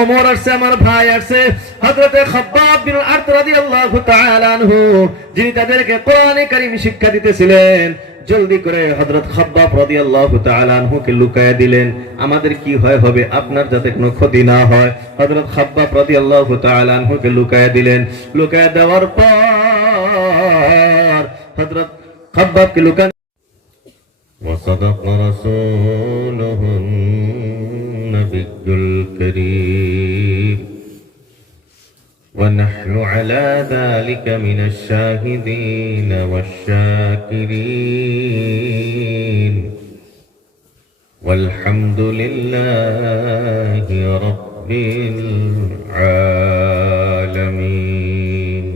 ওমর আসছে, আমার ভাই আসছে, হযরত খাব্বাব বিন আরত রাদিয়াল্লাহু তাআলা আনহু, যিনি তাদেরকে কোরআনে কারীম শিক্ষা দিতেছিলেন, জলদি করে হযরত খাব্বাব রাদিয়াল্লাহু তাআলা আনহুকে লুকায়া দিলেন। আমাদের কি হবে, আপনার যাতে কোনো ক্ষতি না হয়। হযরত খাব্বাব রাদিয়াল্লাহু তাআলা আনহুকে লুকায়া দিলেন। লুকায়া দেওয়ার পর হযরত খাব্বাবকে লুকান। وصدق رسوله النبي الكريم ونحن على ذلك من الشاهدين والشاكرين والحمد لله رب العالمين.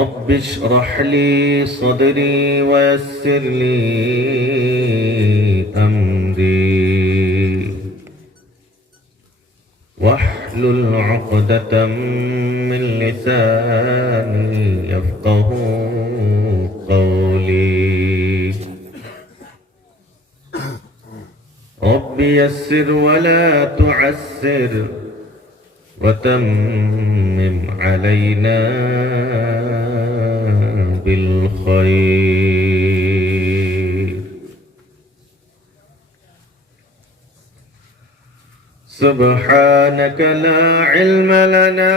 رب اشرح لي صدري ويسر لي أمري واحلل عقدة من لساني يفقه قولي. رب يسر ولا تعسر وتمم علينا بالخير. سبحانك لا علم لنا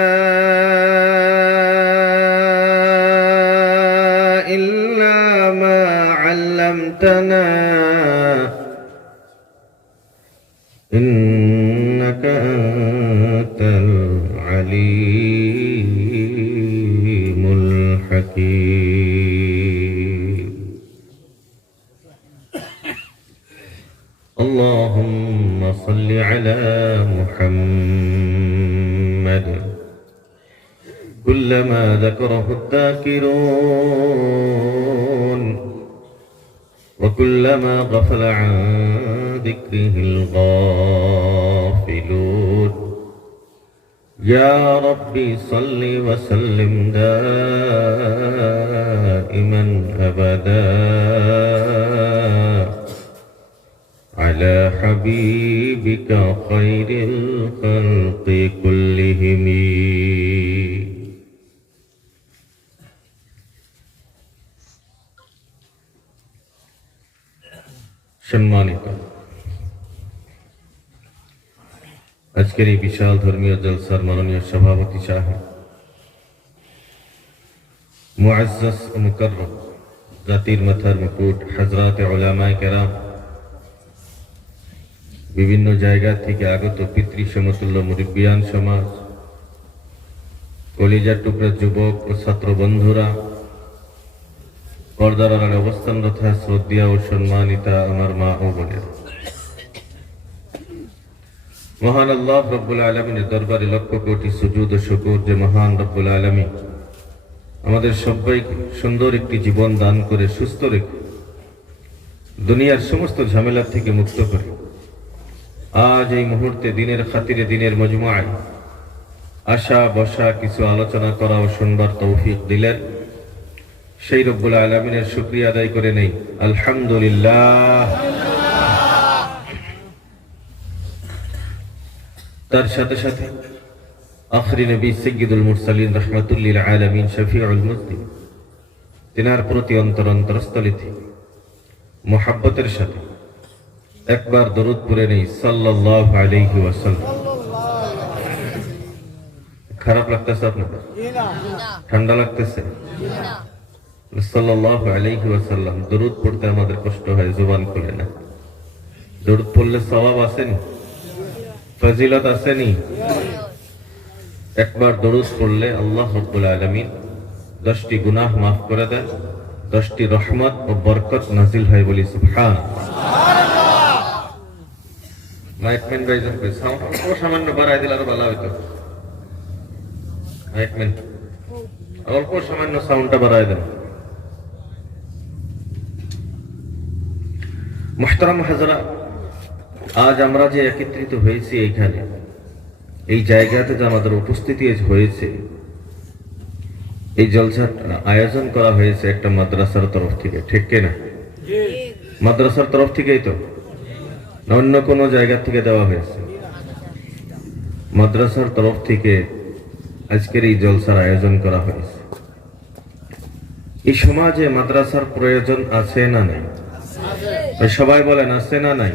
إلا ما علمتنا إنك أنت العليم الحكيم. اللهم صل على محمد كلما ذكره الذاكرون وكلما غفل عن ذكره الغافلون. يا ربي صل وسلم دائما أبدا على حبيبك خير الخلق كلهم. সম্মানিত, আজকের এই বিশাল ধর্মীয় জলসার মাননীয় সভাপতি সাহেব, মুআজ্জাজ ও মুকাররম জাতির মাথার মুকুট হযরত উলামায়ে কেরাম, বিভিন্ন জায়গা থেকে আগত পিতৃ সমতুল্য মুরব্বিয়ান সমাজ, কলিজার টুকরা যুবক ও ছাত্র বন্ধুরা, পর্দার আড়ালে অবস্থানরত শ্রদ্ধেয় ও সম্মানিতা আমার মা ও বোনেরা, মহান আল্লাহ রব্বুল আলামিনের দরবারে লক্ষ কোটি সুজুদ ও শুকর যে মহান রব্বুল আলামিন আমাদের সবাইকে সুন্দর একটি জীবন দান করে সুস্থ রেখে দুনিয়ার সমস্ত ঝামেলা থেকে মুক্ত করে আজ এই মুহূর্তে দিনের খাতিরে দিনের মজমুআয় আশা বসা কিছু আলোচনা করা ও শুনবার তৌফিক দিলেন, সেই রব্বুল আলামিনের শুকরিয়া আদায় করে নেই আলহামদুলিল্লাহ। তার সাথে সাথে আখরি নবী সাইয়্যিদুল মুরসালিন রাহমাতুল লিল আলামিন শফিউল মুজনিব, তিনার প্রতি অন্তরস্থলে থেকে মুহাব্বতের সাথে একবার দরুদ পড়ে নেই সাল্লাল্লাহু আলাইহি ওয়াসাল্লাম। খারাপ লাগতেছে আপনাদের? ঠান্ডা লাগতেছে? সাল্লাল্লাহু আলাইহি ওয়াসাল্লাম দরুদ পড়তে আমাদের কষ্ট হয়, জবান খুলে না। দরুদ পড়লে সওয়াব আসেনি, ফজিলত আসেনি। একবার দরুদ পড়লে আল্লাহ রাব্বুল আলামিন 10টি গুনাহ মাফ করে দেন, 10টি রহমত ও বরকত নাজিল হয়, বলি সুবহানাল্লাহ। মাইকম্যান ভাইজান কই সাউন্ড অল্প সামান্য বাড়াই দিলে আরো ভালো হইতো। মাইকম্যান অল্প সামান্য সাউন্ডটা বাড়াই দেন। মুহতারাম হাজরা, আজ আমরা যে একত্রিত হয়েছি এইখানে, এই জায়গাতে যে আমাদের উপস্থিতি হয়েছে, এই জলসার আয়োজন করা হয়েছে একটা মাদ্রাসার তরফ থেকে, ঠিক কিনা? মাদ্রাসার তরফ থেকেই তো, না অন্য কোনো জায়গা থেকে দেওয়া হয়েছে? মাদ্রাসার তরফ থেকে আজকের এই জলসার আয়োজন করা হয়েছে। এই সমাজে মাদ্রাসার প্রয়োজন আছে না নাই? সবাই বলেন, আছে না নাই?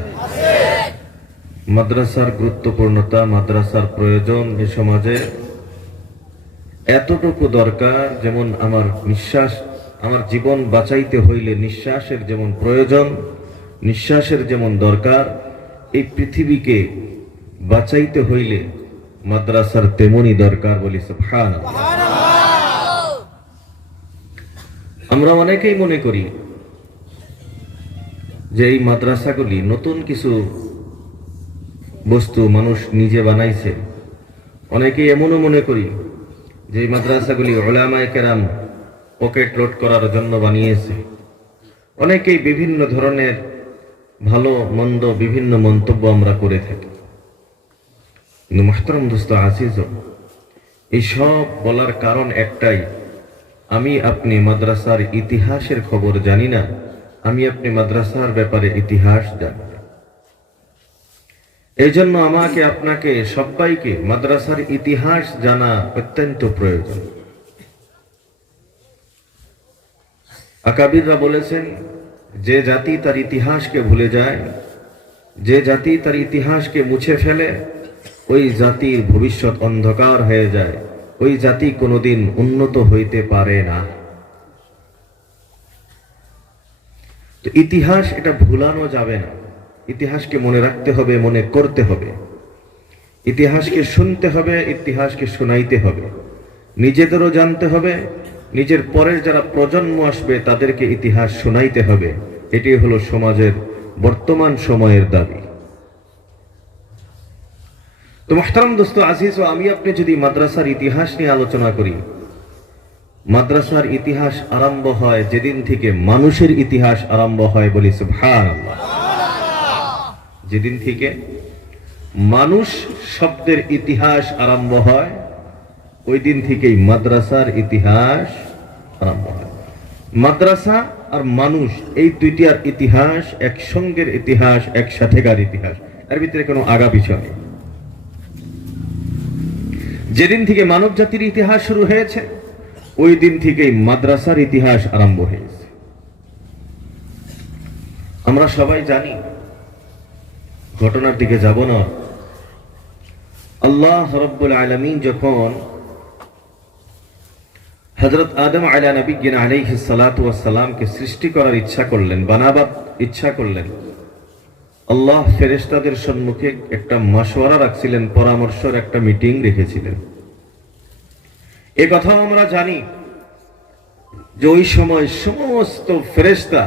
মাদ্রাসার গুরুত্বপূর্ণতা, মাদ্রাসার প্রয়োজন এই সমাজে এতটুকু দরকার, যেমন আমার নিঃশ্বাস, আমার জীবন বাঁচাইতে হইলে নিঃশ্বাসের যেমন প্রয়োজন, নিঃশ্বাসের যেমন দরকার, এই পৃথিবীকে বাঁচাইতে হইলে মাদ্রাসার তেমনই দরকার। বলি সুবহানাল্লাহ। আমরা অনেকেই মনে করি যে এই মাদ্রাসাগুলি নতুন কিছু বস্তু মানুষ নিজে বানাইছে। অনেকেই এমনও মনে করি যে এই মাদ্রাসাগুলি উলামায়ে কেরাম পকেট লোড করার জন্য বানিয়েছে। অনেকেই বিভিন্ন ধরনের ভালো মন্দ বিভিন্ন মন্তব্য আমরা করে থাকি। কিন্তু মুহতারাম দোস্ত আজিজ, এই সব বলার কারণ একটাই, আমি আপনি মাদ্রাসার ইতিহাসের খবর জানি না, আমি আপনি মাদ্রাসার ব্যাপারে ইতিহাস জানি না। এই জন্য আমাকে আপনাকে সবাইকে মাদ্রাসার ইতিহাস জানা অত্যন্ত প্রয়োজন। আকাবিররা বলেছেন, যে জাতি তার ইতিহাসকে ভুলে যায়, যে জাতি তার ইতিহাসকে মুছে ফেলে, ওই জাতির ভবিষ্যৎ অন্ধকার হয়ে যায়, ওই জাতি কোনোদিন উন্নত হইতে পারে না। তো ইতিহাস এটা ভুলানো যাবে না। ইতিহাসকে মনে রাখতে হবে, মনে করতে হবে, ইতিহাসকে শুনতে হবে, ইতিহাসকে শোনাইতে হবে, নিজেদেরও জানতে হবে, নিজের পরের যারা প্রজন্ম আসবে তাদেরকে ইতিহাস শোনাইতে হবে। এটি হলো সমাজের বর্তমান সময়ের দাবি। তো মুহতারাম দোস্ত আজিজ, আমি আপনি যদি মাদ্রাসার ইতিহাস নিয়ে আলোচনা করি, মাদ্রাসার ইতিহাস আরম্ভ হয় যেদিন থেকে মানুষের ইতিহাস আরম্ভ হয়। বলি সুবহানাল্লাহ। যেদিন থেকে মানুষ শব্দের ইতিহাস আরম্ভ হয়, ওই দিন থেকেই মাদ্রাসার ইতিহাস আরম্ভ হয়। মাদ্রাসা আর মানুষ এই দুইটার ইতিহাস একসঙ্গের ইতিহাস, একসাথেকার ইতিহাস, এর ভিতরে কোনো আগা পিছা নেই। যেদিন থেকে মানব জাতির ইতিহাস শুরু হয়েছে, ওই দিন থেকেই মাদ্রাসার ইতিহাস আরম্ভ হয়েছে। আমরা সবাই জানি, ঘটনার দিকে যাব না। আল্লাহ রাব্বুল আলামিন যখন হযরত আদম আলাইহিস সালাতু ওয়াস সালামকে সৃষ্টি করার ইচ্ছা করলেন, বানাবার ইচ্ছা করলেন, আল্লাহ ফেরেশতাদের সম্মুখে একটা মাশওয়ারা রাখছিলেন, পরামর্শের একটা মিটিং রেখেছিলেন। এ কথাও আমরা জানি যে ওই সময় সমস্ত ফেরেশতা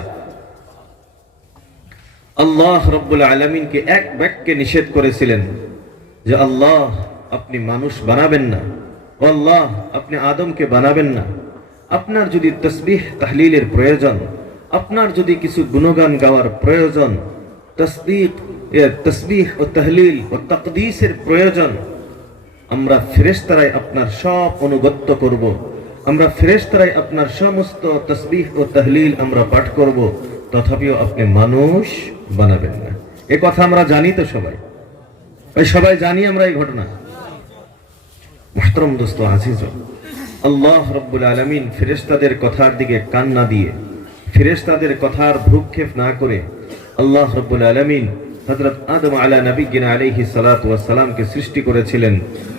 আল্লাহ রাব্বুল আলামিনকে এক বাক্যে নিষেধ করেছিলেন যে আল্লাহ আপনি মানুষ বানাবেন না, ও আল্লাহ আপনি আদমকে বানাবেন না। আপনার যদি তাসবিহ তাহলিলের প্রয়োজন, আপনার যদি কিছু গুণগান গাওয়ার প্রয়োজন, তাসবিহ ও তাহলিল ও তাকদীসের প্রয়োজন, আমরা ফেরেশতারাই আপনার সব অনুগত্য করব, আমরা ফেরেশতারাই আপনার সমস্ত তাসবিহ ও তাহলিল আমরা পাঠ করব, তথাপিও আপনি মানুষ বানাবেন না। এ কথা আমরা জানি তো সবাই, সবাই জানি আমরা এই ঘটনা। মুহতারাম দোস্ত আজিজ, আল্লাহ রাব্বুল আলামিন ফেরেশতাদের কথার দিকে কান না দিয়ে, ফেরেশতাদের কথার ভ্রুক্ষেপ না করে, আল্লাহ রাব্বুল আলামিন হযরত আদম আলাইহিস সালাতু ওয়াস সালামকে সৃষ্টি করেছিলেন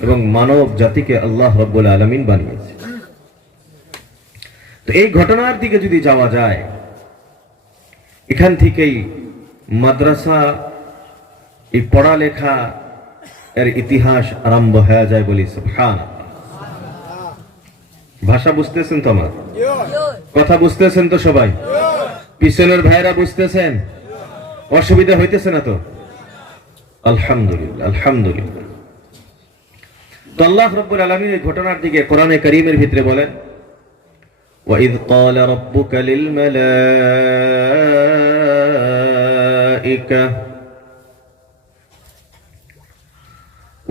এবং মানব জাতিকে আল্লাহ রাব্বুল আলামিন বানিয়েছেন। তো এই ঘটনার দিকে যদি যাওয়া যায়, এখান থেকেই মাদ্রাসা, এই পড়ালেখা এর ইতিহাস আরম্ভ হয়ে যায়। বলি সুবহানাল্লাহ। ভাষা বুঝতেছেন তো? আমার কথা বুঝতেছেন তো সবাই? পিছনের ভাইরা বুঝতেছেন? অসুবিধা হইতেছে না তো? আলহামদুলিল্লাহ, আলহামদুলিল্লাহ। তো আল্লাহ রাব্বুল আলামিন এই ঘটনার দিকে কোরআনে কারীমের ভিতরে বলেন, وَإِذْ قَالَ رَبُّكَ لِلْمَلَائِكَةِ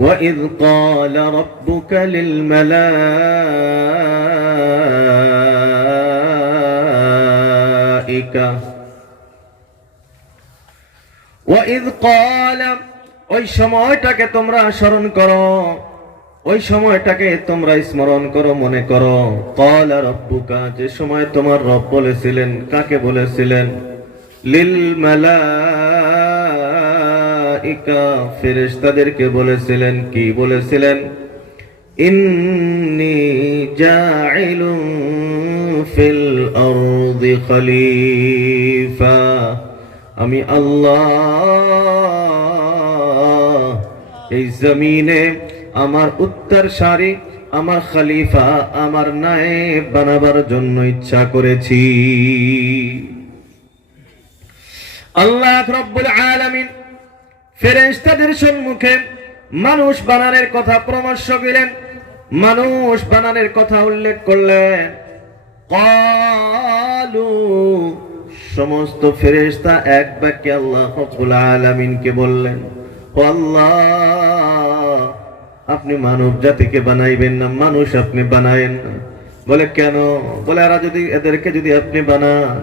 وَإِذْ قَالَ رَبُّكَ لِلْمَلَائِكَةِ ওয়াইদ ক্বালা, ওই সময়টাকে তোমরা স্মরণ করো, ওই সময়টাকে তোমরা স্মরণ করো, মনে করো। ক্বালা রাব্বুকা, যে সময় তোমার রব বলেছিলেন, কাকে বলেছিলেন? লিল মালাইকা, ফেরেশতাদেরকে বলেছিলেন। কি বলেছিলেন? ইন্নী জাইলুন ফিল আরদি খলিফা, আমি আল্লাহ এই জমিনে আমার উত্তরসারী, আমার খলিফা, আমার নায়েব বানাবার জন্য ইচ্ছা করেছি। আল্লাহ রাব্বুল আলামিন ফেরেশতাদের সম্মুখে মানুষ বানানোর কথা পরামর্শ দিলেন, মানুষ বানানোর কথা উল্লেখ করলেন। ক্বালু, সমস্ত ফেরেশতা এক বাক্যে আল্লাহ রাব্বুল আলামিনকে বললেন, ও আল্লাহ, আপনি মানব জাতিকে বানাইবেন না, মানুষ আপনি বানায়েন না। বলে কেন? বলে এদেরকে যদি আপনি বানান,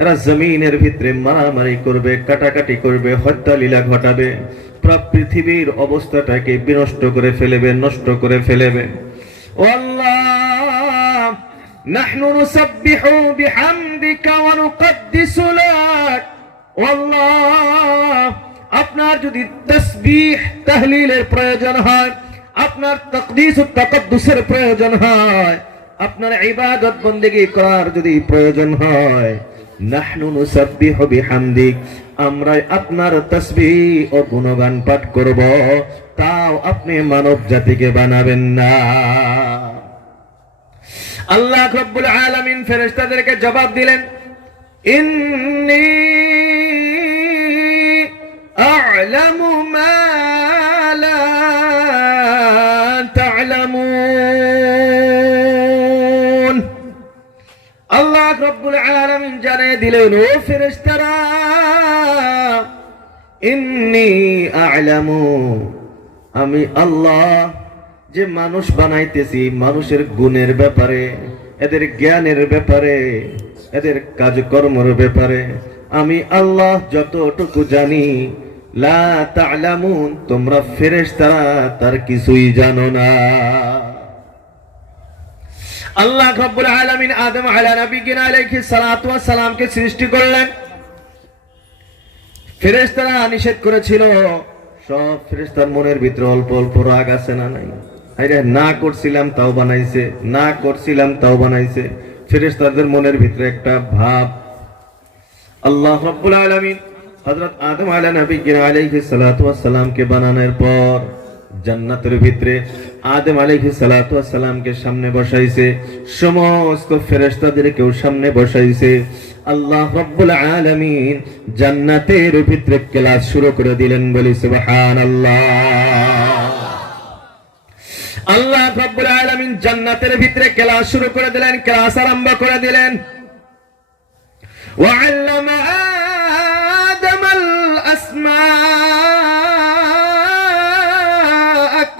এরা জমিনের ভিতরে মারামারি করবে, কাটাকাটি করবে, হত্যা লীলা ঘটাবে, পৃথিবীর অবস্থাটাকে বিনষ্ট করে ফেলবে, নষ্ট করে ফেলবে। ও আল্লাহ, নাহনু নুসাব্বিহু বিহামদিকা ওয়া নুকদ্দিসু লাক। ও আল্লাহ, আপনার যদি তাসবিহ তাহলিলের প্রয়োজন হয়, আপনার তাকদীস ও তাকদ্দুসের প্রয়োজন হয়, আপনার ইবাদত বন্দেগী করার যদি প্রয়োজন হয়, নাহনু নুসাব্বিহু বিহামদিক, আমরা আপনার তাসবিহ ও গুণগান পাঠ করব, তাও আপনি মানব জাতিকে বানাবেন না। আল্লাহ রাব্বুল আলামিন ফেরেশতাদেরকে জবাব দিলেন, ইন্নী আ'লামু মা লা তা'লামুন। আল্লাহ রাব্বুল আলামিন জানিয়ে দিলেন, ও ফেরেশতারা, ইন্নী আ'লামু, আমি আল্লাহ যে মানুষ বানাইতেছি, মানুষের গুণের ব্যাপারে, এদের জ্ঞানের ব্যাপারে, এদের কাজকর্মের ব্যাপারে আমি আল্লাহ যতটুকু জানি, লা তা'লামুন, তোমরা ফেরেশতারা তার কিছুই জানো না। আল্লাহ রাব্বুল আলামিন আদম আলাইহিস সালাতু ওয়াস সালামকে সৃষ্টি করলেন। ফেরেশতারা নিষেধ করেছিল, সব ফেরেশতার মনের ভিতরে অল্প অল্প রাগ আছে না নাই? আরে না করছিলাম তাও বানাইছে, না করছিলাম তাও বানাইছে। ফেরেশতাদের মনের ভিতরে একটা ভাব। আল্লাহ রাব্বুল আলামিন হযরত আদম আলাইহিস সালাতু ওয়াস সালামকে বানানোর পর জান্নাতের ভিতরে আদম আলাইহিস সালাতু ওয়াস সালামকে সামনে বসাইছে, সমস্ত ফেরেশতাদেরকেও সামনে বসাইছে। আল্লাহ রাব্বুল আলামিন জান্নাতের ভিতরে ক্লাস শুরু করে দিলেন, বলি সুবহানাল্লাহ। আল্লাহ রাব্বুল আলামিন জান্নাতের ভিতরে ক্লাস শুরু করে দিলেন, ক্লাস আরম্ভ করে দিলেন। وعلم آدم الأسماء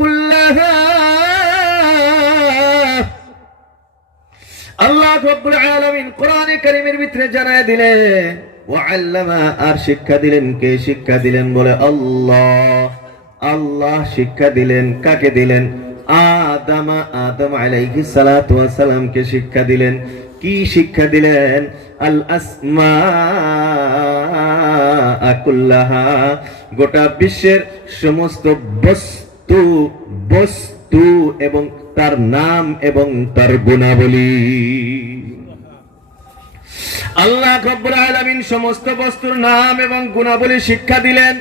كلها। আল্লাহ রাব্বুল আলামিন কোরআনে কারীমের ভিতরে জানায় দিলেন, وعلم, আর শিক্ষা দিলেন। কে শিক্ষা দিলেন? বলে আল্লাহ। আল্লাহ শিক্ষা দিলেন। কাকে দিলেন? আদম আলাইহিস সালাতু ওয়াস সালামকে শিক্ষা দিলেন। কি শিক্ষা দিলেন? আল আসমা কুল্লাহা, গোটা বিশ্বের সমস্ত বস্তু এবং তার নাম এবং তার গুণাবলী। আল্লাহ রাব্বুল আলামিন সমস্ত বস্তুর নাম এবং গুণাবলী শিক্ষা দিলেন।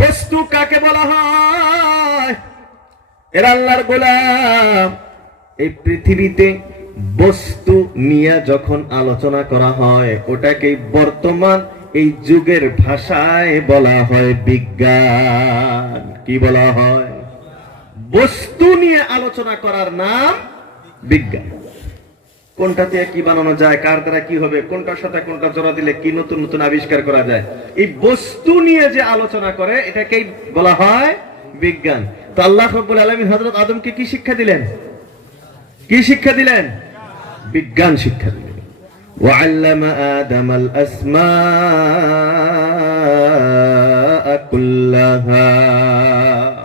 বস্তু কাকে বলা হয়? এরা আল্লাহর গোলাম। এই পৃথিবীতে বস্তু নিয়ে যখন আলোচনা করা হয়, ওটাকে বর্তমান এই যুগের ভাষায় বলা হয় বিজ্ঞান। কি বলা হয়? বস্তু নিয়ে আলোচনা করার নাম বিজ্ঞান। কোনটাতে কি বানানো যায়, কার দ্বারা কি হবে, কোনটার সাথে কোনটা জোড়া দিলে কি নতুন নতুন আবিষ্কার করা যায়, এই বস্তু নিয়ে যে আলোচনা করে এটাকেই বলা হয় বিজ্ঞান। তো আল্লাহ রাব্বুল আলামিন হযরত আদমকে কি শিক্ষা দিলেন? কি শিক্ষা দিলেন? বিজ্ঞান শিক্ষা দিলেন। ওয়াল্লামা আদামাল আসমা دحاها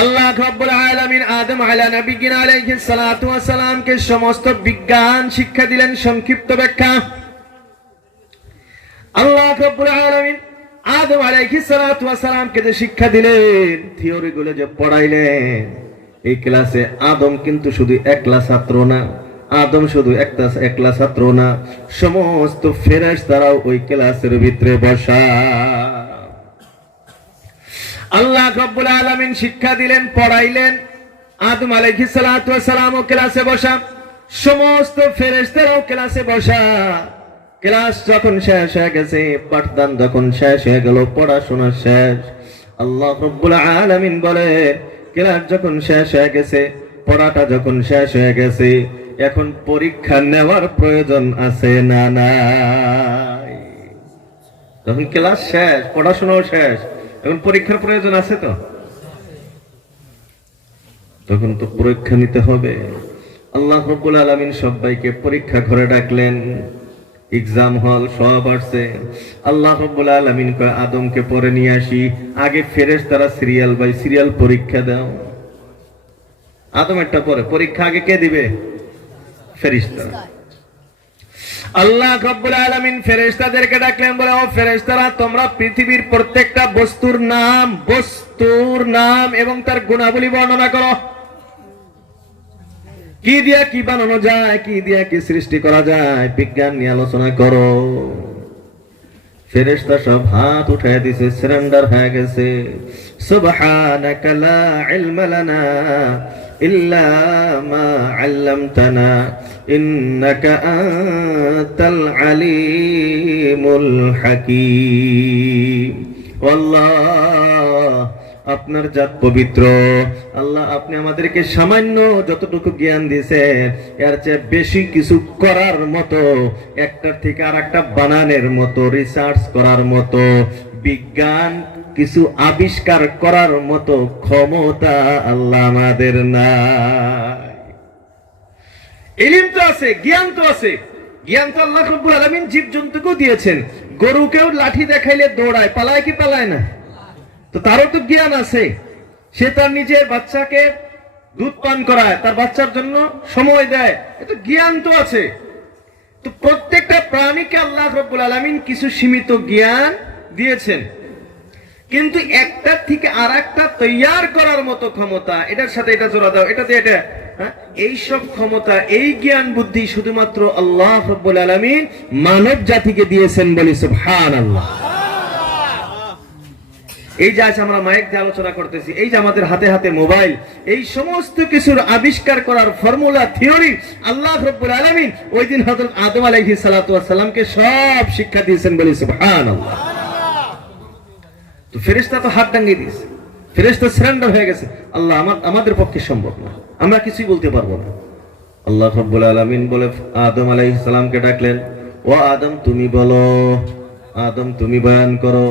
আল্লাহ রাব্বুল আলামিন আদম আলা নবিয়িনা আলাইহিস সালাতু ওয়াস সালাম কে সমস্ত বিজ্ঞান শিক্ষা দিলেন সংক্ষিপ্ত ব্যাখ্যা। আল্লাহ রাব্বুল আলামিন আদম আলাইহিস সালাতু ওয়াস সালাম কে যে শিক্ষা দিলেন, থিওরি গুলো যে পড়াইলেন, এই ক্লাসে আদম কিন্তু শুধু একলা ছাত্র না, আদম শুধু একলা ছাত্র না, সমস্ত ফেরেশতারাও ওই ক্লাসের ভিতরে বসা। আল্লাহ রাব্বুল আলামিন শিক্ষা দিলেন, পড়াইলেন, আদম আলাইহিস সালাতু ওয়াস সালামও ক্লাসে বসা, সমস্ত ফেরেশতারাও ক্লাসে বসা। ক্লাস যখন শেষ হয়ে গেছে, পাঠদান যখন শেষ হয়ে গেল, পড়াশোনা শেষ, আল্লাহ রাব্বুল আলামিন বলে ক্লাস যখন শেষ হয়ে গেছে, পড়াটা যখন শেষ হয়ে গেছে, এখন পরীক্ষা নেওয়ার প্রয়োজন আছে না নাই? যখন ক্লাস শেষ, পড়াশোনাও শেষ, এখন পরীক্ষার প্রয়োজন আছে তো? তখন তো পরীক্ষা নিতে হবে। আল্লাহ রাব্বুল আলামিন সবাইকে পরীক্ষা ঘরে ডাকলেন, এক্সাম হল সব আসছে। আল্লাহ রাব্বুল আলামিন কয় আদমকে পরে নিয়ে আসি, আগে ফেরেশতারা সিরিয়াল বাই সিরিয়াল পরীক্ষা দাও। আদম একটা পরে পরীক্ষা আগে কে দিবে? ফেরেশতারা। আল্লাহ রাব্বুল আলামিন ফেরেশতাদেরকে ডাকলেন, বলে ও ফেরেশতারা, তোমরা পৃথিবীর প্রত্যেকটা বস্তুর নাম এবং তার গুণাবলী বর্ণনা করো। কি দিয়া কি বানানো যায়, কি দিয়া কি সৃষ্টি করা যায়, বিজ্ঞান নিয়ে আলোচনা করো। ফেরেশতা সব হাত উঠায় দিছে, সারেন্ডার হয়ে গেছে। সুবহানাকা লা ইলমা লানা ইল্লা মা আল্লামতানা ইন্নাকা আনতাল আলিমুল হাকীম। আল্লাহ, আপনার জাত পবিত্র। আল্লাহ, আপনি আমাদেরকে সামান্য যতটুকু জ্ঞান দিয়েছেন, এর চেয়ে বেশি কিছু করার মতো, একটার থেকে আর একটা বানানোর মতো, রিসার্চ করার মতো, বিজ্ঞান কিছু আবিষ্কার করার মতো ক্ষমতা আল্লাহ আমাদের নাই। ইলম তো আছে, জ্ঞান তো আছে। জ্ঞান তো আল্লাহ রাব্বুল আলামিন জীবজন্তুকেও দিয়েছেন। গরুকেও লাঠি দেখাইলে দৌড়ায়, পালায় কি পালায় না? তো তারও তো জ্ঞান আছে। সে তার নিজের বাচ্চাকে দুধ পান করায়, তার বাচ্চার জন্য সময় দেয়, এটা জ্ঞান তো আছে। তো প্রত্যেকটা প্রাণীকে আল্লাহ রাব্বুল আলামিন কিছু সীমিত জ্ঞান দিয়েছেন, কিন্তু একটার থেকে আর একটা তৈয়ার করার মতো ক্ষমতা, এটার সাথে এটা জোড়া দাও, এটা দিয়ে এটা, এইসব ক্ষমতা, এই জ্ঞান বুদ্ধি শুধুমাত্র আল্লাহ রাব্বুল আলামিন মানব জাতিকে দিয়েছেন, বলি সুবহানাল্লাহ। এই যে আজ আমরা মাইক দিয়ে আলোচনা করতেছি, এই যে আমাদের হাতে হাতে মোবাইল, এই সমস্ত কিছুর আবিষ্কার করার ফর্মুলা, থিওরি আল্লাহ রাব্বুল আলামিন ওই দিন হযরত আদম আলাইহিস সালাতু ওয়াস সালামকে সব শিক্ষা দিয়েছেন, বলি সুবহানাল্লাহ। তো ফেরেশতা তো হাত ডাঙ্গিয়ে দিয়েছে, ফেরেশতা সারেন্ডার হয়ে গেছে। আল্লাহ, আমাদের পক্ষে সম্ভব না, আমরা কিছুই বলতে পারবো না। আল্লাহ রাব্বুল আলামিন বলে আদম আলাইহিস সালামকে ডাকলেন, ও আদম তুমি বলো, আদম তুমি বয়ান করো।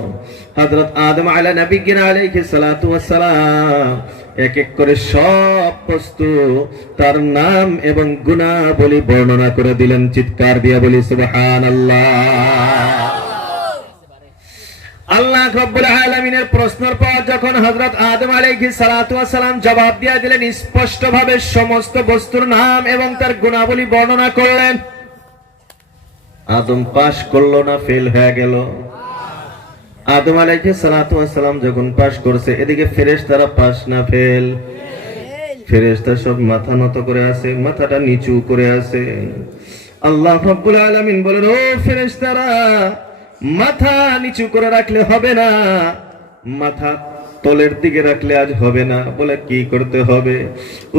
হযরত আদম আলা নবিয়িনা আলাইহিস সালাতু ওয়াস সালাম এক এক করে সব বস্তু, তার নাম এবং গুণাবলী বর্ণনা করে দিলেন। চিৎকার দিয়ে বলি সুবহানাল্লাহ। আল্লাহ রাব্বুল আলামিনের প্রশ্নের পর যখন হযরত আদম আলাইহিস সালাতু ওয়াস সালাম জবাব দিয়ে দিলেন, স্পষ্ট ভাবে সমস্ত বস্তুর নাম এবং তার গুণাবলী বর্ণনা করলেন, আদম পাস করলো না ফেল হয়ে গেল? আদম আলাইহিস সালাতু ওয়াস সালাম যখন পাস করছে, এদিকে ফেরেশতারা পাস না ফেল? ফেরেশতা সব মাথা নত করে আছে, মাথাটা নিচু করে আছে। আল্লাহ রাব্বুল আলামিন বলেন, ও ফেরেশতারা, মাথা নিচু করে রাখলে হবে না, মাথা তলের দিকে রাখলে আজ হবে না। বলে কি করতে হবে?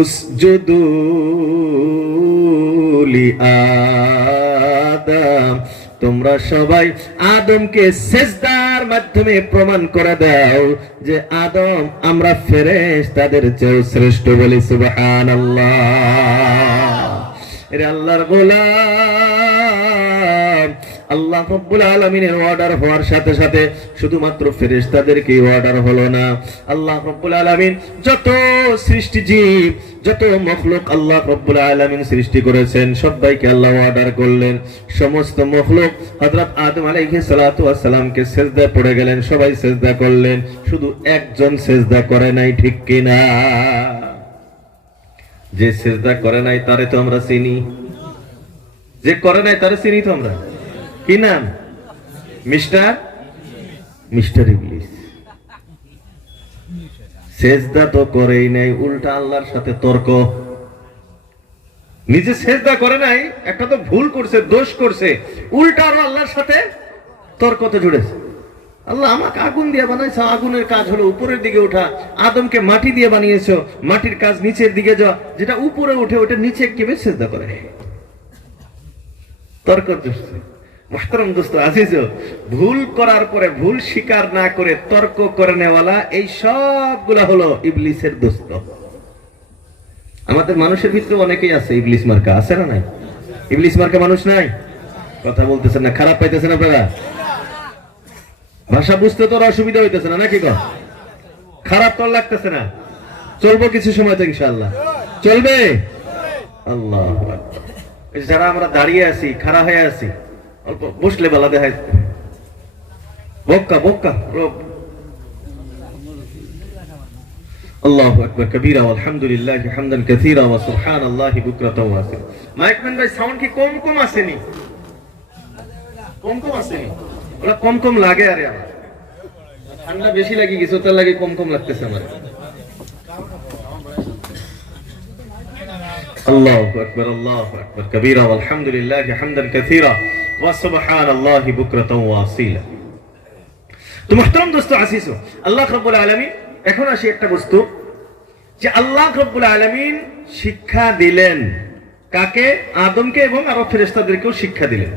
উসজুদু লি আদম, তোমরা সবাই আদমকে সিজদার মাধ্যমে প্রমাণ করে দাও যে আদম আমরা ফেরেশতাদের চেয়ে শ্রেষ্ঠ, বলি সুবহানাল্লাহ। এরে আল্লাহর গোলাম, আল্লাহ রাব্বুল আলামিনের অর্ডার হওয়ার সাথে সাথে শুধুমাত্র ফেরেশতাদেরকে অর্ডার হলো না, আল্লাহ রাব্বুল আলামিন যত সৃষ্টি জীব, যত মখলুক আল্লাহ রাব্বুল আলামিন সৃষ্টি করেছেন সবাইকে আল্লাহ অর্ডার করলেন। সমস্ত মখলুক হযরত আদম আলাইহিস সালাতু ওয়াস সালামকে সিজদায় পড়ে গেলেন, সবাই সিজদা করলেন, শুধু একজন সিজদা করে নাই, ঠিক কিনা? যে সিজদা করে নাই তারে তো আমরা চিনি, যে করে নাই তারে চিনি তো আমরা। কি নাম? মিস্টার ইবলিস। সিজদা তো করেই নাই, উল্টা আল্লাহর সাথে তর্ক। নিজে সিজদা করে নাই, একটা তো ভুল করছে, দোষ করছে, উল্টা আরো আল্লাহর সাথে তর্কতে জুড়েছে। আল্লাহ আমাকে আগুন দিয়ে বানাইছো, আগুনের কাজ হলো উপরের দিকে ওঠা, আদমকে মাটি দিয়ে বানিয়েছো, মাটির কাজ নিচের দিকে যাওয়া, যেটা উপরে ওঠে ওটা নিচে কেবে সিজদা করে। তর্ক করছে। মুহতারাম দোস্ত আজিজ, ভুল করার পরে ভুল স্বীকার না করে তর্ক করে নেওয়ালা, এই সবগুলা হলো ইবলিসের দোস্ত। আমাদের মানুষের ভিতরে অনেকেই আছে ইবলিস মার্কা, আছে না নাই? ইবলিস মার্কা মানুষ নাই? কথা বলতেছেন না, খারাপ পাইতেছেন আপনারা? ভাষা বুঝতে তো অসুবিধা হইতেছে না নাকি? খারাপ তো লাগতেছে না? চলবো কিছু সময় তো ইনশাআল্লাহ চলবে। আল্লাহ যারা আমরা দাঁড়িয়ে আছি, খাড়া হয়ে আছি, অল্প বসলে বেলা দেখায় বক্কা বক্কা। আল্লাহু আকবার কবীরা আলহামদুলিল্লাহি হামদান কাসীরা ওয়া সুবহানাল্লাহি বুকরাতাও ওয়া আসীলা। মাইকম্যান ভাই সাউন্ড কি কম কম আসেনি? কম কম আসেনি? ওরা কম কম লাগে। আরে আমার ঠান্ডা বেশি লাগে, কিছু তার লাগে কম কম লাগতেছে আমার। আল্লাহু আকবার আল্লাহু আকবার কবীরা আলহামদুলিল্লাহি হামদান কাসীরা ওয়া সুবহানাল্লাহি বুকরাতাও ওয়া আসীলা। তো মুহতারাম দোস্ত আজিজ, আল্লাহ রাব্বুল আলামিন, এখন আসি একটা বস্তু, যে আল্লাহ রাব্বুল আলামিন শিক্ষা দিলেন কাকে? আদমকে এবং আরো ফেরেশতাদেরকেও শিক্ষা দিলেন।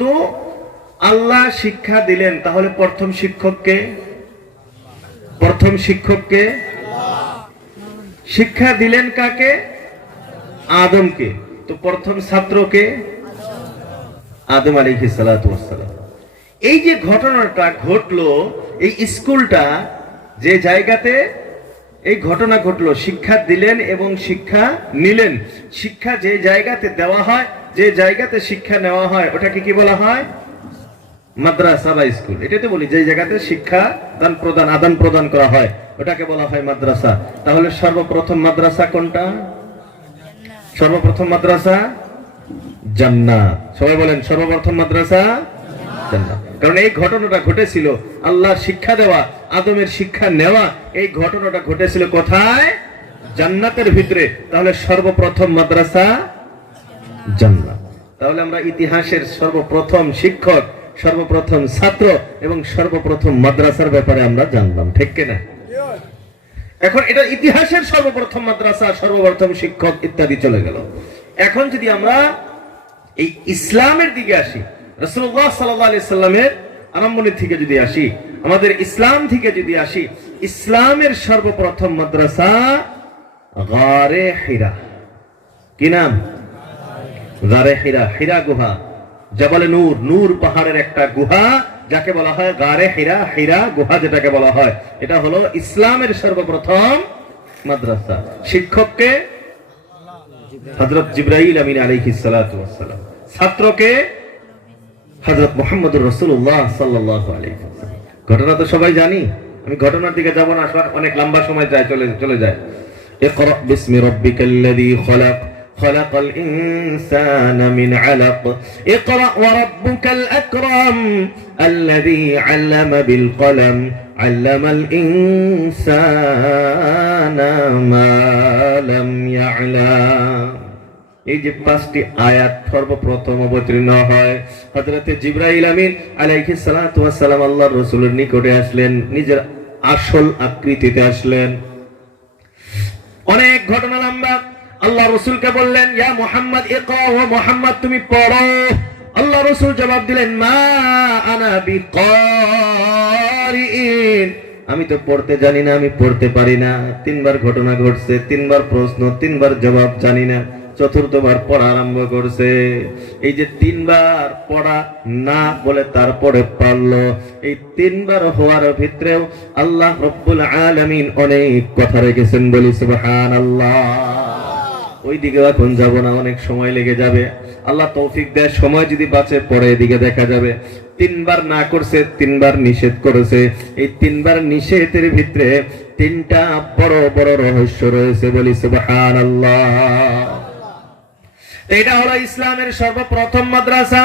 তো আল্লাহ শিক্ষা দিলেন, তাহলে প্রথম শিক্ষককে? প্রথম শিক্ষককে শিক্ষা দিলেন কাকে? আদমকে। তো প্রথম ছাত্রকে? আদম আলাইহিস সালাতু ওয়াস সালাম। এই যে ঘটনাটা ঘটলো, এই স্কুলটা যে জায়গাতে এই ঘটনা ঘটলো, শিক্ষা দিলেন এবং শিক্ষা নিলেন। শিক্ষা যে জায়গাতে দেওয়া হয়, যে জায়গাতে শিক্ষা নেওয়া হয়, ওটাকে কি বলা হয়? মাদ্রাসা বা স্কুল। এটাই তো বলি, যে জায়গাতে শিক্ষা দান প্রদান আদান প্রদান করা হয় ওটাকে বলা হয় মাদ্রাসা। তাহলে সর্বপ্রথম মাদ্রাসা কোনটা? সর্বপ্রথম মাদ্রাসা জান্নাত। সবাই বলেন সর্বপ্রথম মাদ্রাসা জান্নাত। কারণ এই ঘটনাটা ঘটেছিল, আল্লাহর শিক্ষা দেওয়া, আদমের শিক্ষা নেওয়া, এই ঘটনাটা ঘটেছিল কোথায়? জান্নাতের ভিতরে। তাহলে সর্বপ্রথম মাদ্রাসা জান্নাত। তাহলে আমরা ইতিহাসের সর্বপ্রথম শিক্ষক, সর্বপ্রথম ছাত্র এবং সর্বপ্রথম মাদ্রাসার ব্যাপারে আমরা জানলাম, ঠিক কিনা? এখন এটা ইতিহাসের সর্বপ্রথম মাদ্রাসা, সর্বপ্রথম শিক্ষক ইত্যাদি চলে গেল। এখন যদি আমরা এই ইসলামের দিকে আসি, রাসূলুল্লাহ সাল্লাল্লাহু আলাইহি সাল্লামের আরম্ভণি থেকে যদি আসি, আমাদের ইসলাম থেকে যদি আসি, ইসলামের সর্বপ্রথম মাদ্রাসা গারে হিরা। কি নাম? গারে হিরা। হিরা গুহা, জাবালে নূর, নূর পাহাড়ের একটা গুহা, যাকে বলা হয় গারে হিরা। হিরা গুহা যেটাকে বলা হয়, এটা হলো ইসলামের সর্বপ্রথম মাদ্রাসা। শিক্ষককে? হযরত জিবরাইল আমিন আলাইহিস সালাতু ওয়াস সালাম। ছাত্রকে? হযরত মুহাম্মদুর রাসূলুল্লাহ সাল্লাল্লাহু আলাইহি ওয়াসাল্লাম। ঘটনা তো সবাই জানি, আমি ঘটনার দিকে যাব না, অনেক লম্বা সময় যায়, চলে যায়। ইকরা বিসমি রাব্বিকাল্লাযী খালাক, খালাকাল ইনসানা মিন আলাক, ইকরা ওয়া রাব্বুকাল আকরাম, আল্লাযী আল্লামা বিল কলম, আল্লামাল ইনসানা মা লাম ইয়ালাম। এই যে 5টি আয়াত সর্বপ্রথম অবতীর্ণ হয়, হযরত জিবরাইল আমিন আলাইহিস সালাতু ওয়াস সালাম আল্লাহর রাসূলের নিকটে আসলেন, নিজের আসল আকৃতিতে আসলেন। অনেক ঘটনা লম্বা। আল্লাহ রাসূলকে বললেন, ইয়া মুহাম্মদ ইকরা, ও মুহাম্মদ তুমি পড়ো। আল্লাহ রাসূল জবাব দিলেন, মা আনা বিকারিইন, আমি তো পড়তে জানি না, আমি পড়তে পারি না। 3বার ঘটনা ঘটছে, 3বার প্রশ্ন, 3বার জবাব, জানি না। চতুর্থবার পড়া আরম্ভ করছে। এই যে 3 বার পড়া না বলে তারপরে পড়লো, এই 3 বার হওয়ার ভিতরেও আল্লাহ রব্বুল আলামিন অনেক কথা রেখেছেন, বলি সুবহানাল্লাহ। ওই দিকে এখন যাব না, অনেক সময় লেগে যাবে। আল্লাহ তৌফিক দেয়, সময় যদি বাঁচে পরে এদিকে দেখা যাবে। 3 বার না করছে, 3 বার নিষেধ করেছে। এই 3 বার নিষেধের ভিতরে 3টা বড় বড় রহস্য রয়েছে, বলি সুবহানাল্লাহ। এটা হলো ইসলামের সর্বপ্রথম মাদ্রাসা।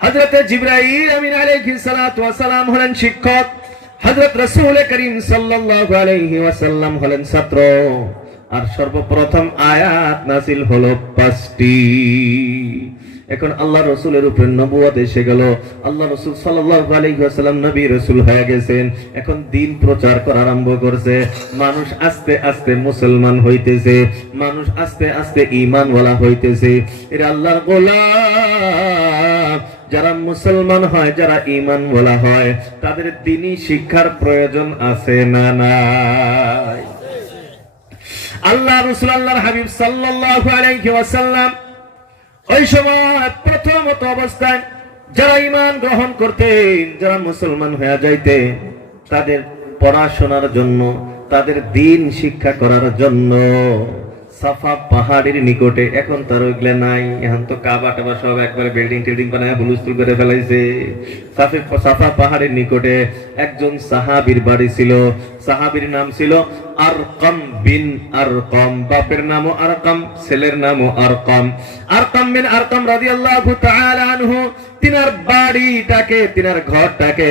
হযরতে জিবরাইল আমিন আলাইহিস সালাতু ওয়াস সালাম হলেন শিক্ষক, হযরত রাসূল করিম সাল্লাল্লাহু আলাইহি ওয়াসাল্লাম হলেন ছাত্র। আর সর্বপ্রথম আয়াত নাযিল হলো 5টি। এখন আল্লাহ রাসূলের উপর নবুয়ত এসে গেল, আল্লাহ রাসূল সাল্লাল্লাহু আলাইহি ওয়াসাল্লাম নবী রাসূল হয়ে গেছেন। এখন দ্বীন প্রচার করা আরম্ভ করছে। মানুষ আস্তে আস্তে মুসলমান হইতেছে, মানুষ আস্তে আস্তে ঈমানওয়ালা হইতেছে। এরা আল্লাহর গোলাম। যারা মুসলমান হয়, যারা ঈমানওয়ালা হয়, তাদের দ্বীনি শিক্ষার প্রয়োজন আছে না নাই? আল্লাহ রাসূল আল্লাহর হাবিব সাল্লাল্লাহু আলাইহি ওয়াসাল্লাম ওই সময় প্রথমত অবস্থায় যারা ঈমান গ্রহণ করতেন, যারা মুসলমান হয়ে যাইতেন, তাদের পড়াশোনার জন্য, তাদের দ্বীন শিক্ষা করার জন্য সাফা পাহাড়ের নিকটে, এখন তার ওইগুলা নাই, এখন তো কাবা টাবা সব একবারে বিল্ডিং টিল্ডিং বানায় হুলস্থুল করে ফেলাইছে। সাফা পাহাড়ের নিকটে একজন সাহাবীর বাড়ি ছিল। সাহাবীর নাম ছিল আরকাম বিন আরকাম, বাপের নামও আরকাম, ছেলের নামও আরকাম। আরকাম বিন আরকাম রাদিয়াল্লাহু তাআলা আনহু, তিনার বাড়িটাকে, তিনার ঘরটাকে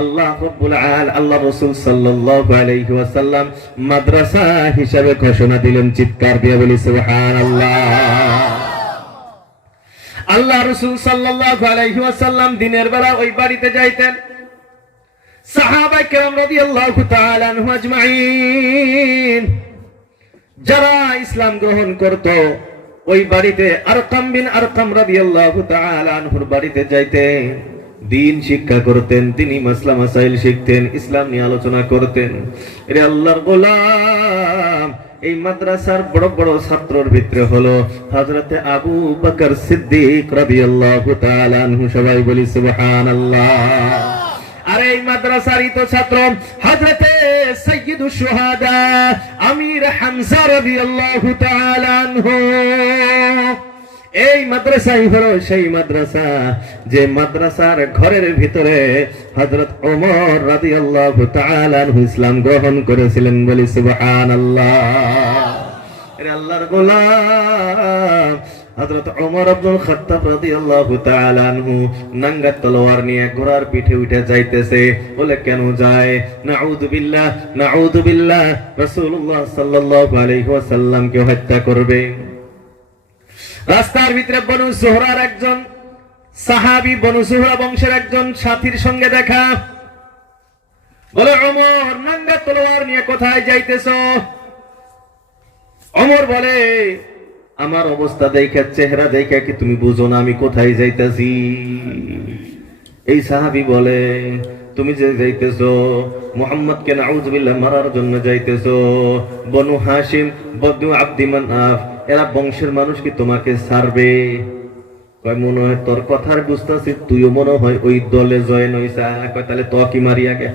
আল্লাহ রাব্বুল আলামিন, আল্লাহ রাসূল সাল্লাল্লাহু আলাইহি ওয়াসাল্লাম মাদ্রাসা হিসাবে ঘোষণা দিলেন। চিৎকার দিয়ে বলি সুবহানাল্লাহ। আল্লাহ রাসূল সাল্লাল্লাহু আলাইহি ওয়াসাল্লাম দিনের বেলা ওই বাড়িতে যাইতেন। সাহাবায়ে কেরাম রাদিয়াল্লাহু তাআলা আনহুম আজমাইন যারা ইসলাম গ্রহণ করত, ওই বাড়িতে আরকাম বিন আরকাম রাদিয়াল্লাহু তাআলা আনহুর বাড়িতে যাইতেন, দ্বীন শিক্ষা করতেন, তিনি মাসলা মাসাইল শিখতেন, ইসলাম নিয়ে আলোচনা করতেন। এরে আল্লাহর গোলাম। এই মাদ্রাসার বড় বড় ছাত্রর ভিতরে হলো হযরতে আবু বকর সিদ্দিক রাদিয়াল্লাহু তাআলা আনহু। সবাই বলি সুবহানাল্লাহ। আর এই মাদ্রাসারই তো ছাত্র হযরতে সাইয়্যিদুশ শুহাদা আমির হামজা রাদিয়াল্লাহু তাআলা আনহু। এই মাদ্রাসাই হলো সেই মাদ্রাসা যে মাদ্রাসার ঘরের ভিতরে হযরত ওমর রাদিয়াল্লাহু তাআলা আনহু ইসলাম গ্রহণ করেছিলেন, বলি সুবহানাল্লাহ। এর আল্লাহর গোলাম হযরত ওমর ইবনুল খাত্তাব রাদিয়াল্লাহু তাআলা আনহু নাঙ্গা তলোয়ার নিয়ে ঘোড়ার পিঠে উঠে যাইতেছে। বলে কেন যায়? নাউযু বিল্লাহ, নাউযু বিল্লাহ, রাসূলুল্লাহ সাল্লাল্লাহু আলাইহি ওয়াসাল্লামকে হত্যা করবে। রাস্তার ভিতরে বনু জোহরার একজন সাহাবী, বনু জোহরা বংশের একজন সাথীর সঙ্গে দেখা। বলে ওমর, নাঙ্গা তলোয়ার নিয়ে কোথায় যাইতেছো? ওমর বলে, আমার অবস্থা দেখে, চেহারা দেখে কি তুমি বুঝো না আমি কোথায় যাইতেছি? এই সাহাবী বলে, তুমি যে যাইতেছো মুহাম্মদকে নাউযুবিল্লাহ মারার জন্য যাইতেছো। বনু হাশিম, বনু আব্দি মানআফ, এরা বংশের মানুষ কি তোমাকে ছাড়বে? কয় মনে হয় তোর কথার বুঝতেছি তুইও মনে হয় ওই দলে জয়েন হইছা। কয় তাহলে তো কি মারি আগে।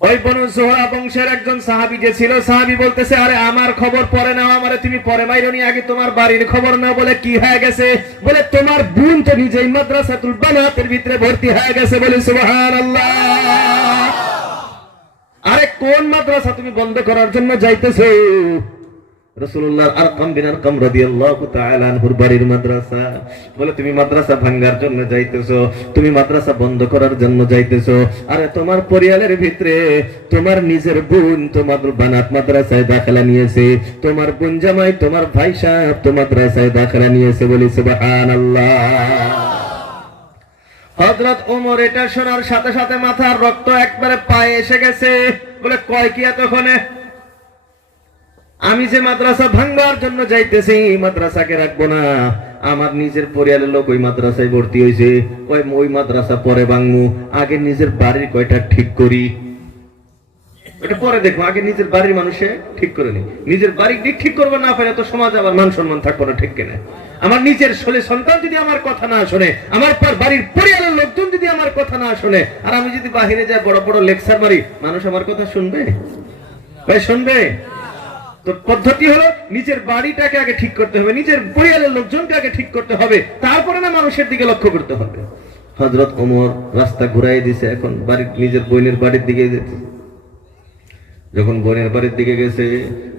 ওই বনু জোহরা বংশের একজন সাহাবী যে ছিল, সাহাবী বলতেছে, আরে আমার খবর পরে নাও, আমারে তুমি পরে মাইরনি, আগে তোমার বাড়ির খবর নাও। বলে কি হয়ে গেছে? বলে তোমার বোন তো নিজেই মাদ্রাসাতুল বানাতের ভিতরে ভর্তি হয়ে গেছে। বলে সুবহানাল্লাহ। আরে কোন মাদ্রাসা তুমি বন্ধ করার জন্য যাইতেছো? রাসূলুল্লাহ আরকাম বিন আরকাম রাদিয়াল্লাহু তাআলা আনহুর বাড়ির মাদ্রাসা। বলে তুমি মাদ্রাসা ভাঙার জন্য যাইতেছো, তুমি মাদ্রাসা বন্ধ করার জন্য যাইতেছো। আরে তোমার পরিবারের ভিতরে তোমার নিজের বোন তোমার বানাত মাদ্রাসায় দাখিলা নিয়েছে, তোমার বোন জামাই, তোমার ভাই সাহেব তো মাদ্রাসায় দাখিলা নিয়েছে। বলি সুবহানাল্লাহ। হযরত ওমর এটা শোনার সাথে সাথে মাথার রক্ত একবারে পায়ে এসে গেছে। বলে কয় কি এতক্ষণে? আমি যে মাদ্রাসা ভাঙবার জন্য যাইতেছি, মাদ্রাসাকে রাখবো না, আমার নিজের পরিবারের লোক ওই মাদ্রাসায় ভর্তি হয়েছে। ওই মাদ্রাসা পরে ভাঙবো, আগে নিজের বাড়ির কয়টা ঠিক করি। এটা পরে দেখবো, আগে নিজের বাড়ির মানুষে ঠিক করে নি। নিজের বাড়ির দিক ঠিক করবো না পারে তো সমাজ আবার মান সম্মান থাকবো না, ঠিক কিনা? আমার নিজের ছেলে সন্তান যদি আমার কথা না শোনে, আমার বাড়ির পরিবারের লোকজন যদি আমার কথা না শোনে, আর আমি যদি বাহিরে যাই বড় বড় লেকচার মারি, মানুষ আমার কথা শুনবে ভাই? শুনবে? তো পদ্ধতি হলো নিজের বাড়িটাকে আগে ঠিক করতে হবে, নিজের পরিবারের লোকজনকে আগে ঠিক করতে হবে, তারপরে না মানুষের দিকে লক্ষ্য করতে হবে। হযরত ওমর রাস্তা ঘুরাই দিছে, এখন বাড়ির নিজের বোনের বাড়ির দিকে যেতে। যখন বোনের বাড়ির দিকে গেছে,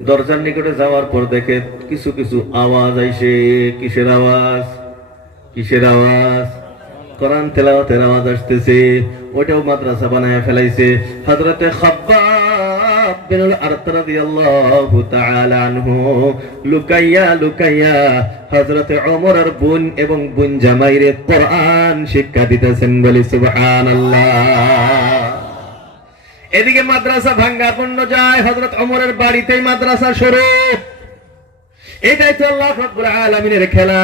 দরজার নিকটে যাওয়ার পর দেখে কিছু কিছু আওয়াজ আইছে। কিসের আওয়াজ? কিসের আওয়াজ? কোরআন তেলাওয়াতের আওয়াজ আসতেছে। ওইটাও মাদ্রাসা বানায় ফেলাইছে। হযরতে খাব্বাব বিন আল-আরত রাদিয়াল্লাহু তাআলা আনহু লুকাইয়া লুকাইয়া হযরতে ওমরের বোন এবং বোন জামাইরে কোরআন শিক্ষা দিতেছেন, বলি সুবহানাল্লাহ। এদিকে মাদ্রাসা ভাঙ্গা পণ্য যায়, হযরত ওমরের বাড়িতেই মাদ্রাসা শুরু। এটাই তো আল্লাহ রাব্বুল আলামিনের খেলা।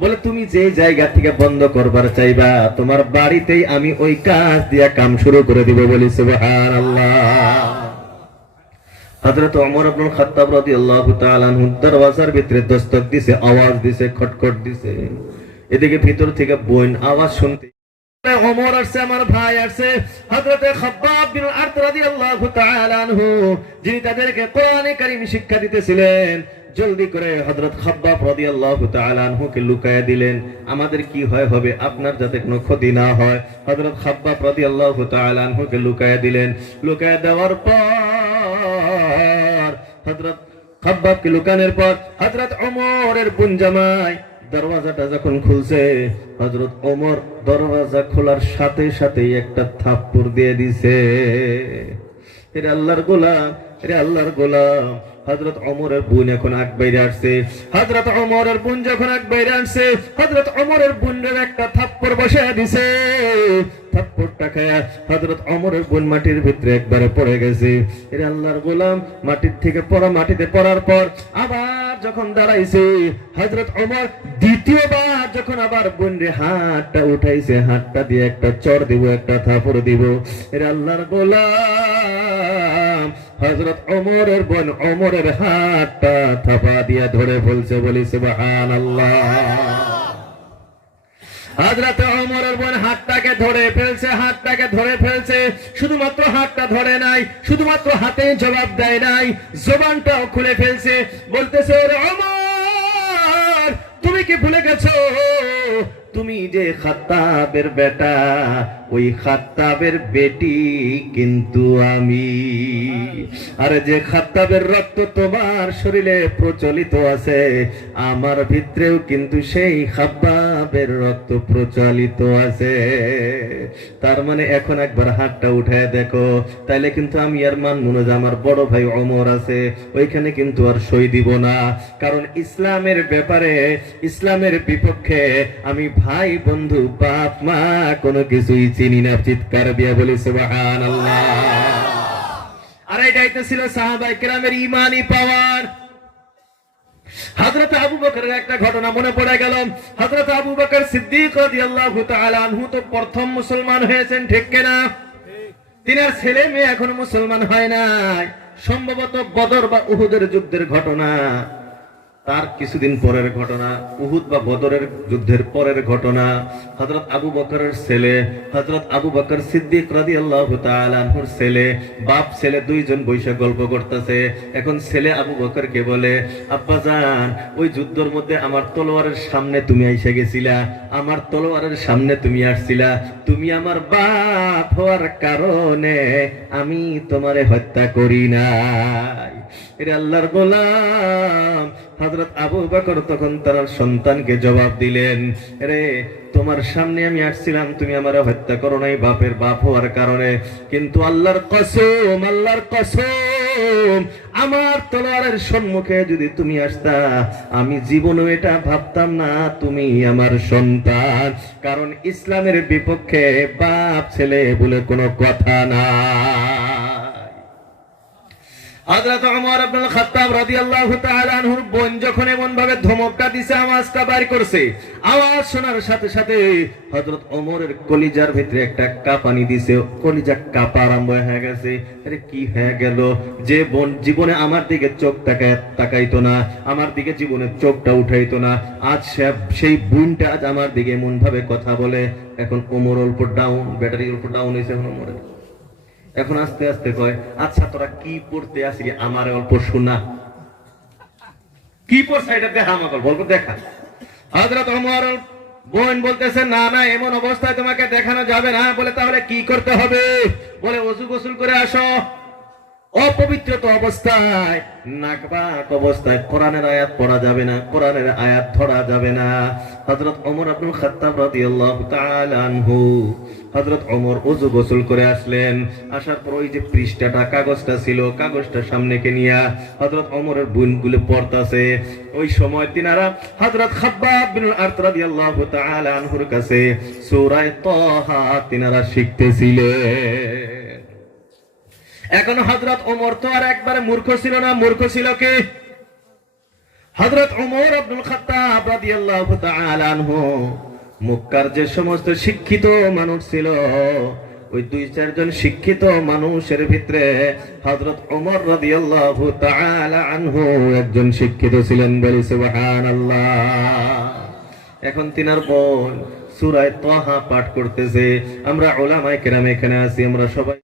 বলে তুমি যে জায়গা থেকে বন্ধ করবার চাইবা, তোমার বাড়িতেই আমি ওই কাজ দিয়া কাম শুরু করে দিব, বলি সুবহানাল্লাহ। হযরত ওমর ইবনে খাত্তাব রাদিয়াল্লাহু তাআলা আনহু দরওয়াজার ভিতরে দস্তক দিছে, আওয়াজ দিছে, খটখট দিছে। এদিকে ভিতর থেকে বোন আওয়াজ শুনতে, ওমর আসছে, আমার ভাই আসছে, হযরতে খাব্বাব বিন আল-আরত রাদিয়াল্লাহু তাআলা আনহু, যিনি তাদেরকে কোরআনে কারীম শিক্ষা দিতেছিলেন। জলদি করে হযরত খাব্বাব রাদিয়াল্লাহু তাআলা আনহুকে লুকায়া দিলেন। আমাদের কি হয় হবে, আপনার যাতে কোনো ক্ষতি না হয়। হযরত খাব্বাব রাদিয়াল্লাহু তাআলা আনহুকে লুকায়া দিলেন। লুকায়া দেওয়ার পর, হযরত খাব্বাবকে লুকানোর পর হযরত ওমরের বোন জামাই দরওয়াজাটা যখন খুলছে, হযরত ওমর দরওয়াজা খোলার সাথে সাথেই একটা থাপ্পড় দিয়ে দিছে। এরে আল্লাহর গোলাম, এরে আল্লাহর গোলাম। হযরত ওমরের বোন এখন আগ বাইরে আসছে। হযরত ওমরের বোন যখন আগ বাইরে আসছে, হযরত ওমরের বোনের একটা থাপ্পড় বসায় দিছে। থাপ্পড়টা খায়া হযরত ওমরের বোন মাটির ভিতরে একবারে পড়ে গেছে। এরে আল্লাহর গোলাম, মাটির থেকে পড়া, মাটিতে পড়ার পর আবার যখন দাঁড়াইছে, হযরত ওমর দ্বিতীয়বার যখন আবার বোনের হাতটা উঠাইছে, হাতটা দিয়ে একটা চড় দিব, একটা থাপ্পড় দিব। এরে আল্লাহর গোলাম, হযরত ওমরের বোন ওমরের হাতটা থাপা দিয়া ধরে ফেলছে, বলি সুবহানাল্লাহ। হযরত ওমরের বোন হাতটাকে ধরে ফেলছে, হাতটাকে ধরে ফেলছে। শুধুমাত্র হাতটা ধরে নাই, শুধুমাত্র হাতে জবাব দেয় নাই, জবানটাও খুলে ফেলছে। বলতেছে, ওরে ওমর, তুমি কি ভুলে গেছো তুমি যে খাত্তাবের বেটা, ওই খাত্তাবের বেটি কিন্তু আমি। আরে যে খাত্তাবের রক্ত তোমার শরীরে প্রচলিত আছে, আমার ভিতরেও কিন্তু সেই খাব্বাবের রক্ত প্রচলিত আছে। তার মানে এখন একবার হাতটা উঠায় দেখো, তাইলে কিন্তু আমি আর মানব না যে আমার বড় ভাই ওমর আছে, ওইখানে কিন্তু আর সই দিব না। কারণ ইসলামের ব্যাপারে, ইসলামের বিপক্ষে আমি ভাই, বন্ধু, বাপ, মা কোনো কিছুই চিনি না। চিৎকার দিয়া বলি সুবহানাল্লাহ। আর এটাই তো ছিল সাহাবায়ে কেরামের ঈমানি পাওয়ার। হযরত আবু বকরের একটা ঘটনা মনে পড়ে গেল। হযরত আবু বকর সিদ্দিক রাদিয়াল্লাহু তাআলা আনহু তো প্রথম মুসলমান হয়েছেন, ঠিক কিনা? তিনার ছেলে মেয়ে এখনো মুসলমান হয় নাই। সম্ভবত বদর বা উহুদের যুদ্ধের ঘটনা, তার কিছুদিন পরের ঘটনা, উহুদ বা বদরের যুদ্ধের পরের ঘটনা। হযরত আবু বকরের ছেলে, হযরত আবু বকর সিদ্দিক রাদিয়াল্লাহু তাআলা আনহুর ছেলে, বাপ ছেলে দুইজন বসে গল্প করতেছে। এখন ছেলে আবু বকরকে বলে, আব্বাজান, ওই যুদ্ধের মধ্যে আমার তলোয়ারের সামনে তুমি আইসা গেছিলা, আমার তলোয়ারের সামনে তুমি আসছিলা, তুমি আমার বাপ হওয়ার কারণে আমি তোমারে হত্যা করি নাই। এরে আল্লাহর গোলাম, হযরত আবু বকর তখন তার সন্তানকে জবাব দিলেন, রে তোমার সামনে আমি আসছিলাম, তুমি আমারে হত্যা করো নাই বাপের বাপ হওয়ার কারণে, কিন্তু আল্লাহর কসম, আল্লাহর কসম, আমার তলোয়ারের সম্মুখে যদি তুমি আসতা, আমি জীবনেও এটা ভাবতাম না তুমি আমার সন্তান। কারণ ইসলামের বিপক্ষে বাপ ছেলে বলে কোনো কথা না। হযরত ওমর ইবনে খাত্তাব রাদিয়াল্লাহু তাআলা আনহুর বোন যখন এমন ভাবে ধমকটা দিছে, আওয়াজটা বাইর করছে, আওয়াজ শোনার সাথে সাথে হযরত ওমরের কলিজার ভিতরে একটা কাঁপানি দিছে, কলিজা কাঁপা আরম্ভ হয়ে গেছে। আরে কি হয়ে গেল? যে বোন জীবনে আমার দিকে চোখ তাকাইতো না, আমার দিকে জীবনে চোখটা উঠাইতো না, আজ সেই বোনটা আজ আমার দিকে এমন ভাবে কথা বলে। এখন ওমর অল্প ডাউন, ব্যাটারি অল্প ডাউন হয়েছে এখন ওমরের। এখন আস্তে আস্তে কয়, আচ্ছা তোরা কি পড়তে আসি আমার অল্প শোনা, কি পড়ছে এটা দেখা, আমাকে বলবো দেখা। হযরত ওমর বোন বলতেছে, না না এমন অবস্থায় তোমাকে দেখানো যাবে না। বলে তাহলে কি করতে হবে? বলে ওযু গোসল করে আসো। অপবিত্রতা অবস্থায়, নাকবাক অবস্থায় কোরআনের আয়াত পড়া যাবে না, কোরআনের আয়াত ধরা যাবে না। হযরত ওমর ইবনে খাত্তাব রাদিয়াল্লাহু তাআলা আনহু, হযরত ওমর ওযু গোসল করে আসলেন। আসার পর ওই যে পৃষ্ঠাটা কাগজটা ছিল, কাগজটা সামনেকে নিয়া হযরত ওমরের বোনগুলো পড়তাছে। ওই সময় তিনারা হযরত খাব্বাব বিন আরত রাদিয়াল্লাহু তাআলা আনহুর কাছে সূরা তাহা তিনারা শিখতেছিলেন। এখন হযরত ওমর তো আর একবারে মূর্খ ছিল না, মূর্খ ছিল কে? হযরত ওমর ইবনে খাত্তাব রাদিয়াল্লাহু তাআলা আনহু মক্কার যে সমস্ত শিক্ষিত মানুষ ছিল, ওই 2-4 জন শিক্ষিত মানুষের ভিতরে হযরত ওমর রাদিয়াল্লাহু তাআলা আনহু একজন শিক্ষিত ছিলেন। বলি সুবহানাল্লাহ। এখন তিনার বোন সূরা তাহা পাঠ করতেছে। আমরা উলামায়ে কেরাম এখানে আছি, আমরা সবাই